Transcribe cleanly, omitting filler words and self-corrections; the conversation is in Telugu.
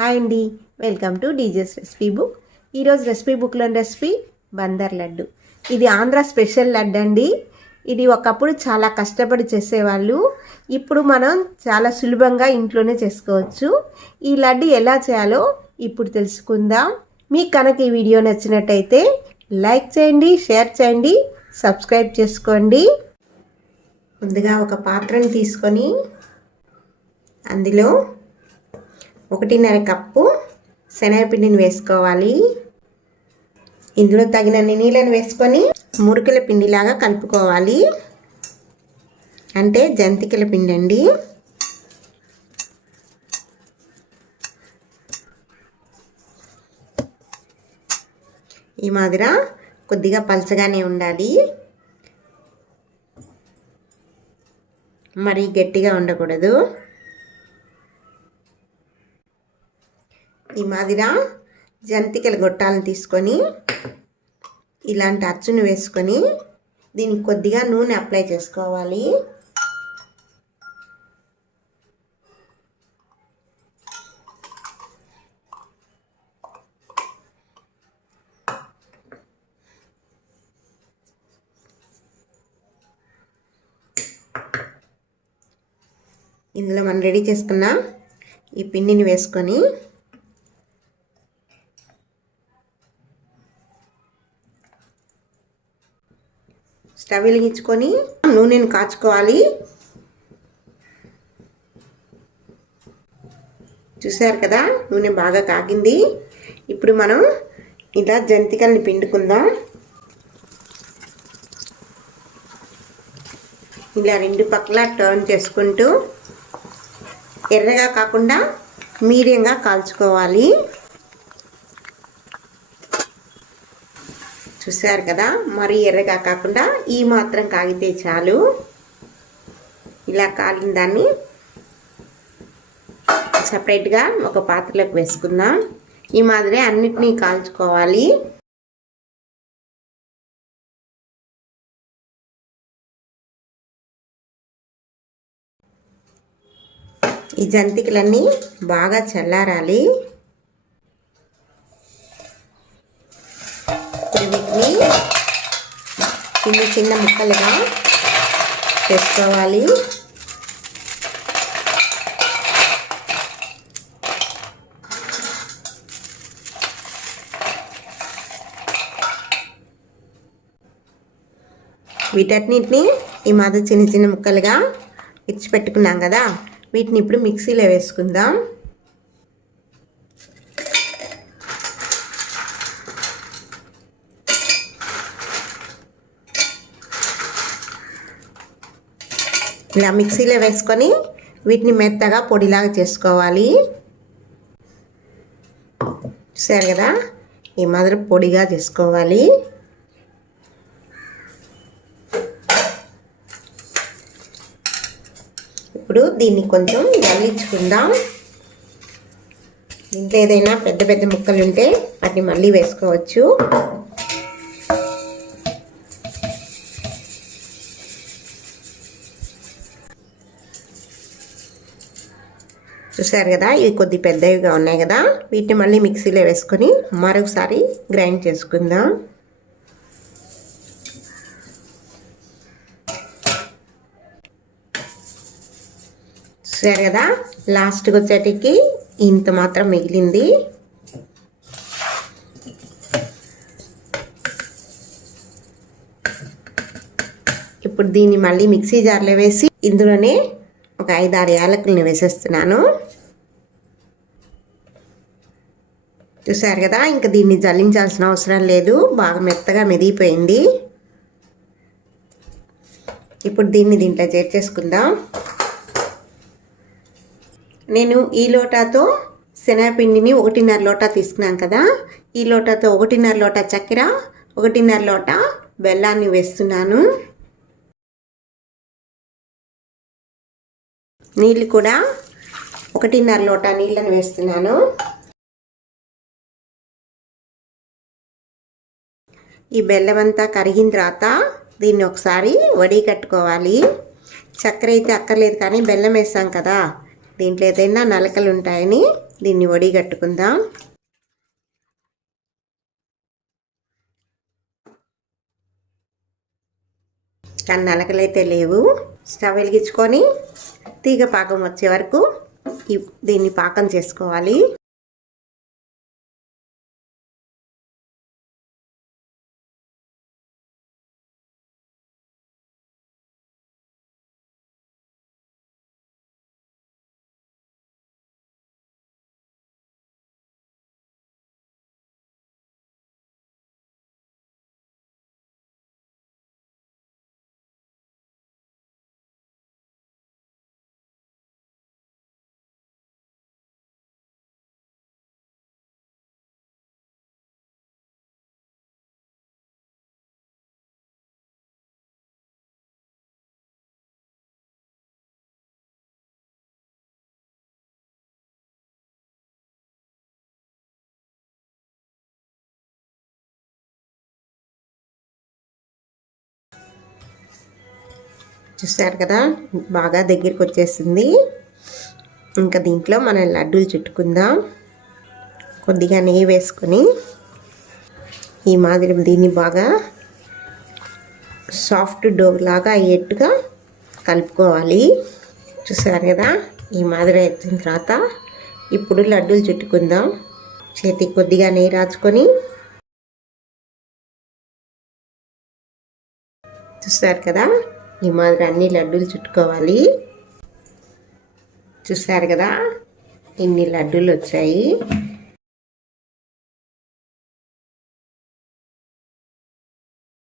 హాయ్ అండి, welcome to DJs recipe book. ఈరోజు రెసిపీ బుక్లోని రెసిపీ బందర్ లడ్డు. ఇది ఆంధ్ర స్పెషల్ లడ్డు అండి. ఇది ఒకప్పుడు చాలా కష్టపడి చేసేవాళ్ళు. ఇప్పుడు మనం చాలా సులభంగా ఇంట్లోనే చేసుకోవచ్చు. ఈ లడ్డు ఎలా చేయాలో ఇప్పుడు తెలుసుకుందాం. మీకు కనుక ఈ వీడియో నచ్చినట్టయితే లైక్ చేయండి, షేర్ చేయండి, సబ్స్క్రైబ్ చేసుకోండి. ముందుగా ఒక పాత్రను తీసుకొని అందులో 1.5 కప్పు శనగపిండిని వేసుకోవాలి. ఇందులో తగినన్ని నీళ్ళని వేసుకొని మురుకుల పిండిలాగా కలుపుకోవాలి. అంటే జంతికల పిండి అండి. ఈ మాదిర కొద్దిగా పలచగానే ఉండాలి, మరి గట్టిగా ఉండకూడదు. ఈ మాదిర జంతికల గొట్టాలను తీసుకొని ఇలాంటి అచ్చును వేసుకొని దీనికి కొద్దిగా నూనె అప్లై చేసుకోవాలి. ఇందులో మనం రెడీ చేసుకున్న ఈ పిండిని వేసుకొని స్టవ్ వెలిగించుకొని నూనెను కాచుకోవాలి. చూసారు కదా, నూనె బాగా కాగింది. ఇప్పుడు మనం ఇలా జంతికల్ని పిండుకుందాం. ఇలా రెండు పక్కల టర్న్ చేసుకుంటూ ఎర్రగా కాకుండా మీడియంగా కాల్చుకోవాలి. చూసారు కదా, మరీ ఎర్రగా కాకుండా ఈ మాత్రం కాగితే చాలు. ఇలా కాలిన దాన్ని సపరేట్గా ఒక పాత్రలోకి వేసుకుందాం. ఈ మాదిరి అన్నిటినీ కాల్చుకోవాలి. ఈ జంతికలన్నీ బాగా చల్లారాలి. వీటిని చిన్న చిన్న ముక్కలుగా చేసుకోవాలి. వీటన్నిటిని ఈ మాదిరి చిన్న చిన్న ముక్కలుగా ఇచ్చిపెట్టుకున్నాం కదా, వీటిని ఇప్పుడు మిక్సీలో వేసుకుందాం. ఇలా మిక్సీలో వేసుకొని వీటిని మెత్తగా పొడిలాగా చేసుకోవాలి. చూసారు కదా, ఈ మాదిరి పొడిగా చేసుకోవాలి. ఇప్పుడు దీన్ని కొంచెం జల్లించుకుందాం. దీంట్లో ఏదైనా పెద్ద పెద్ద ముక్కలు ఉంటే వాటిని మళ్ళీ వేసుకోవచ్చు. చూసారు కదా, ఇవి కొద్ది పెద్దవిగా ఉన్నాయి కదా, వీటిని మళ్ళీ మిక్సీలో వేసుకొని మరొకసారి గ్రైండ్ చేసుకుందాం. చూసారు కదా, లాస్ట్కి వచ్చేటికి ఇంత మాత్రం మిగిలింది. ఇప్పుడు దీన్ని మళ్ళీ మిక్సీ జార్లో వేసి ఇందులోనే ఒక 5-6 యాలకుల్ని వేసేస్తున్నాను. చూసారు కదా, ఇంకా దీన్ని జల్లించాల్సిన అవసరం లేదు, బాగా మెత్తగా మెదిగిపోయింది. ఇప్పుడు దీన్ని దీంట్లో చేర్చేసుకుందాం. నేను ఈ లోటాతో శనగపిండిని 1.5 లోటా తీసుకున్నాను కదా, ఈ లోటాతో 1.5 లోటా చక్కెర, 1.5 లోటా బెల్లాన్ని వేస్తున్నాను. నీళ్ళు కూడా 1.5 లోటా నీళ్ళని వేస్తున్నాను. ఈ బెల్లం అంతా కరిగిన తర్వాత దీన్ని ఒకసారి వడికట్టుకోవాలి. చక్కెర అయితే అక్కర్లేదు, కానీ బెల్లం వేస్తాం కదా, దీంట్లో ఏదైనా నలకలు ఉంటాయని దీన్ని వడిగట్టుకుందాం. కానీ నలకలైతే లేవు. స్టవ్ వెలిగించుకొని తీగ పాకం వచ్చే వరకు దీన్ని పాకం చేసుకోవాలి. చూసారు కదా, బాగా దగ్గరికి వచ్చేసింది. ఇంకా దీంట్లో మనం లడ్డూలు చుట్టుకుందాం. కొద్దిగా నెయ్యి వేసుకొని ఈ మాదిరి దీన్ని బాగా సాఫ్ట్ డో లాగా అయ్యేట్టుగా కలుపుకోవాలి. చూసారు కదా, ఈ మాదిరి వచ్చిన తర్వాత ఇప్పుడు లడ్డూలు చుట్టుకుందాం. చేతికి కొద్దిగా నెయ్యి రాచుకొని చూసారు కదా, ఈ మాదిరి అన్ని లడ్డూలు చుట్టుకోవాలి. చూసారు కదా, ఇన్ని లడ్డూలు వచ్చాయి.